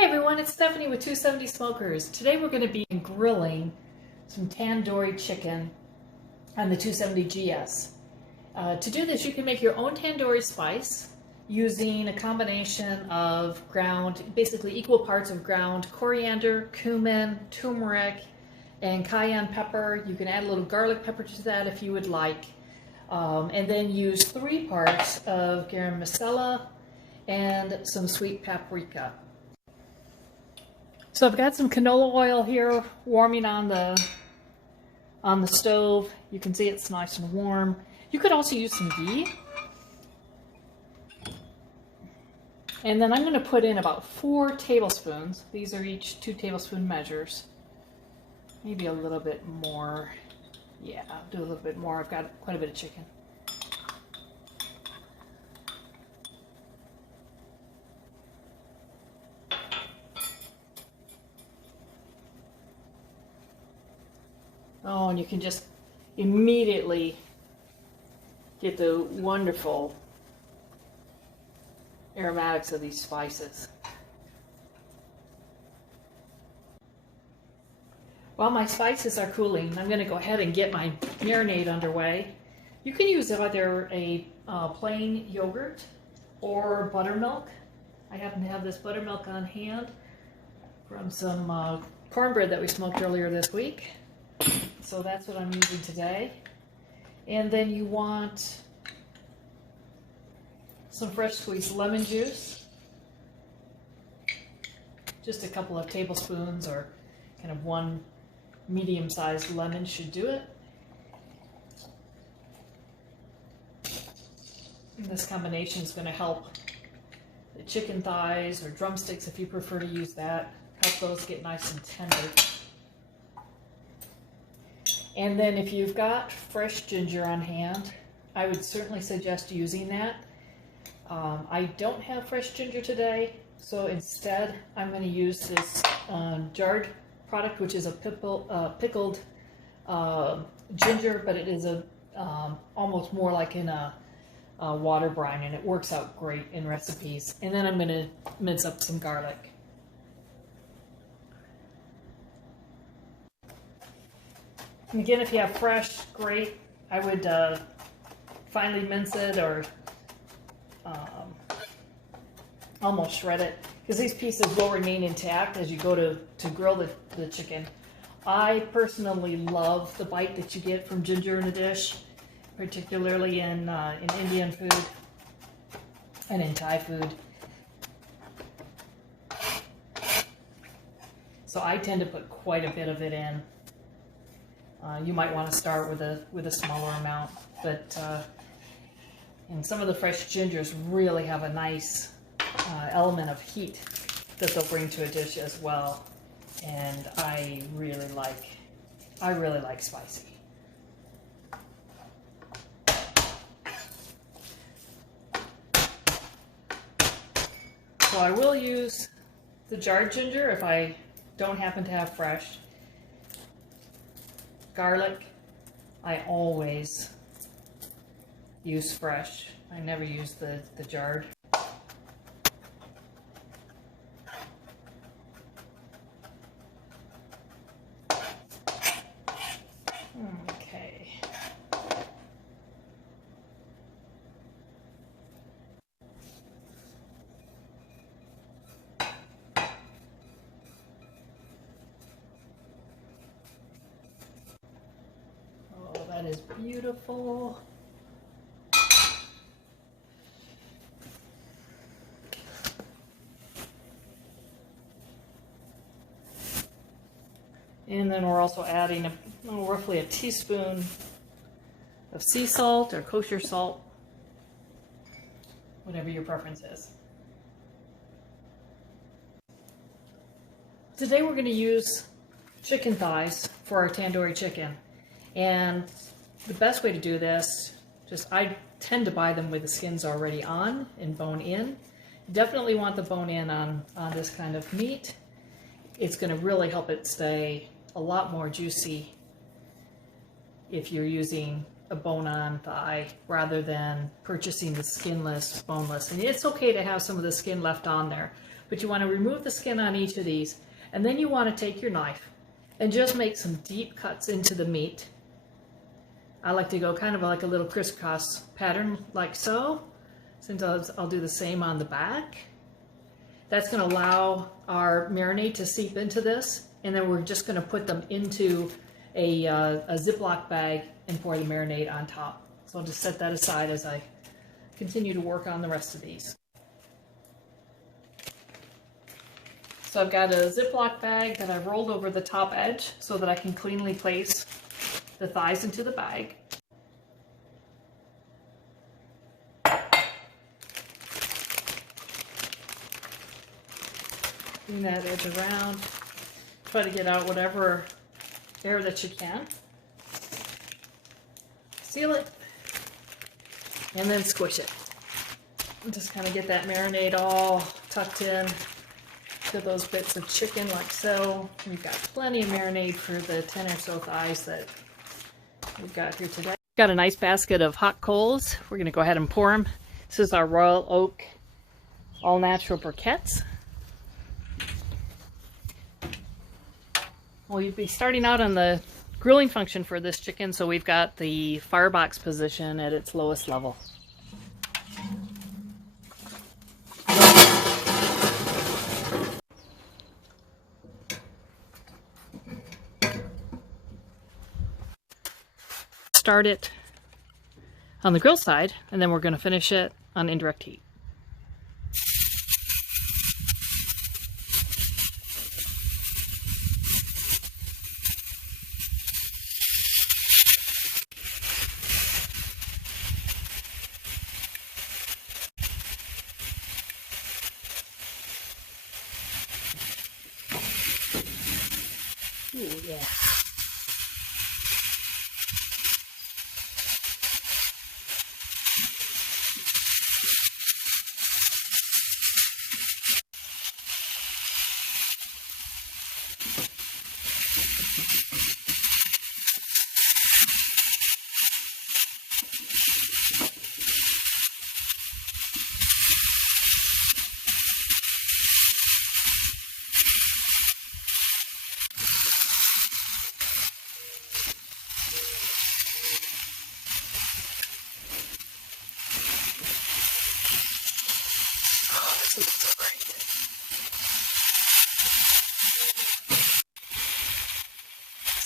Hi everyone, it's Stephanie with 270 Smokers. Today we're going to be grilling some tandoori chicken on the 270 GS. To do this, you can make your own tandoori spice using a combination of basically equal parts of ground coriander, cumin, turmeric, and cayenne pepper. You can add a little garlic pepper to that if you would like. And then use 3 parts of garam masala and some sweet paprika. So I've got some canola oil here warming on the stove. You can see it's nice and warm. You could also use some ghee. And then I'm going to put in about 4 tablespoons. These are each 2 tablespoon measures. Maybe a little bit more. Yeah, I'll do a little bit more. I've got quite a bit of chicken. Oh, and you can just immediately get the wonderful aromatics of these spices. While my spices are cooling, I'm going to go ahead and get my marinade underway. You can use either a plain yogurt or buttermilk. I happen to have this buttermilk on hand from some cornbread that we smoked earlier this week. So that's what I'm using today. And then you want some fresh squeezed lemon juice. Just a couple of tablespoons, or kind of 1 medium-sized lemon should do it. And this combination is going to help the chicken thighs or drumsticks, if you prefer to use that, help those get nice and tender. And then if you've got fresh ginger on hand, I would certainly suggest using that. I don't have fresh ginger today, so instead I'm going to use this jarred product, which is a pickled ginger, but it is almost more like in a water brine, and it works out great in recipes. And then I'm going to mince up some garlic. And again, if you have fresh, great. I would finely mince it or almost shred it, because these pieces will remain intact as you go to grill the chicken. I personally love the bite that you get from ginger in a dish, particularly in Indian food and in Thai food. So I tend to put quite a bit of it in. You might want to start with a smaller amount, but and some of the fresh gingers really have a nice element of heat that they'll bring to a dish as well, and I really like spicy. So I will use the jarred ginger if I don't happen to have fresh. Garlic, I always use fresh. I never use the jarred. Okay. That is beautiful. And then we're also adding roughly a teaspoon of sea salt or kosher salt, whatever your preference is. Today we're going to use chicken thighs for our tandoori chicken. And the best way to do this, I tend to buy them with the skins already on and bone in. You definitely want the bone in on this kind of meat. It's going to really help it stay a lot more juicy if you're using a bone-on thigh rather than purchasing the skinless, boneless. And it's okay to have some of the skin left on there, but you want to remove the skin on each of these, and then you want to take your knife and just make some deep cuts into the meat. I like to go kind of like a little crisscross pattern like so. Sometimes I'll do the same on the back. That's going to allow our marinade to seep into this, and then we're just going to put them into a Ziploc bag and pour the marinade on top. So I'll just set that aside as I continue to work on the rest of these. So I've got a Ziploc bag that I've rolled over the top edge so that I can cleanly place the thighs into the bag. Bring that edge around. Try to get out whatever air that you can. Seal it. And then squish it. And just kind of get that marinade all tucked in to those bits of chicken like so. We've got plenty of marinade for the 10 or so thighs that we've got here today. Got a nice basket of hot coals. We're going to go ahead and pour them. This is our Royal Oak all natural briquettes. Well, you'd be starting out on the grilling function for this chicken, so we've got the firebox position at its lowest level. Start it on the grill side, and then we're going to finish it on indirect heat. Ooh, yeah.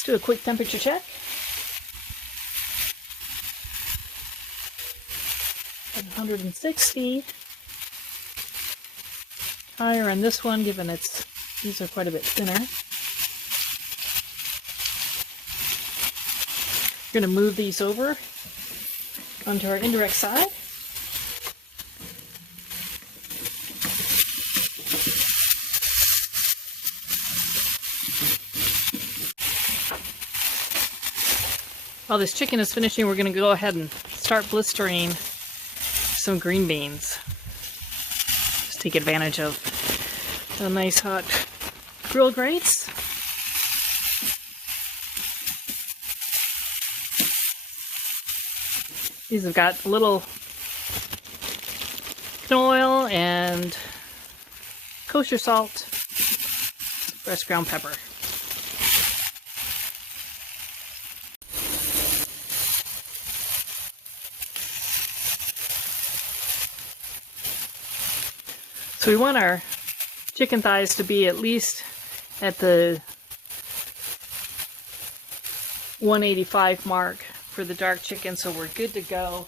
Let's do a quick temperature check. 160. Higher on this one, given these are quite a bit thinner. We're going to move these over onto our indirect side. While this chicken is finishing, we're going to go ahead and start blistering some green beans. Just take advantage of the nice hot grill grates. These have got a little canola oil and kosher salt, fresh ground pepper. So we want our chicken thighs to be at least at the 185 mark for the dark chicken, so we're good to go.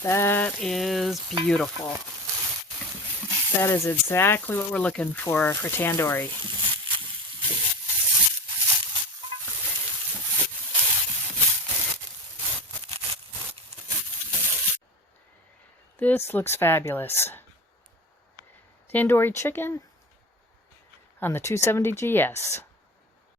That is beautiful. That is exactly what we're looking for tandoori. This looks fabulous. Tandoori chicken on the 270 GS.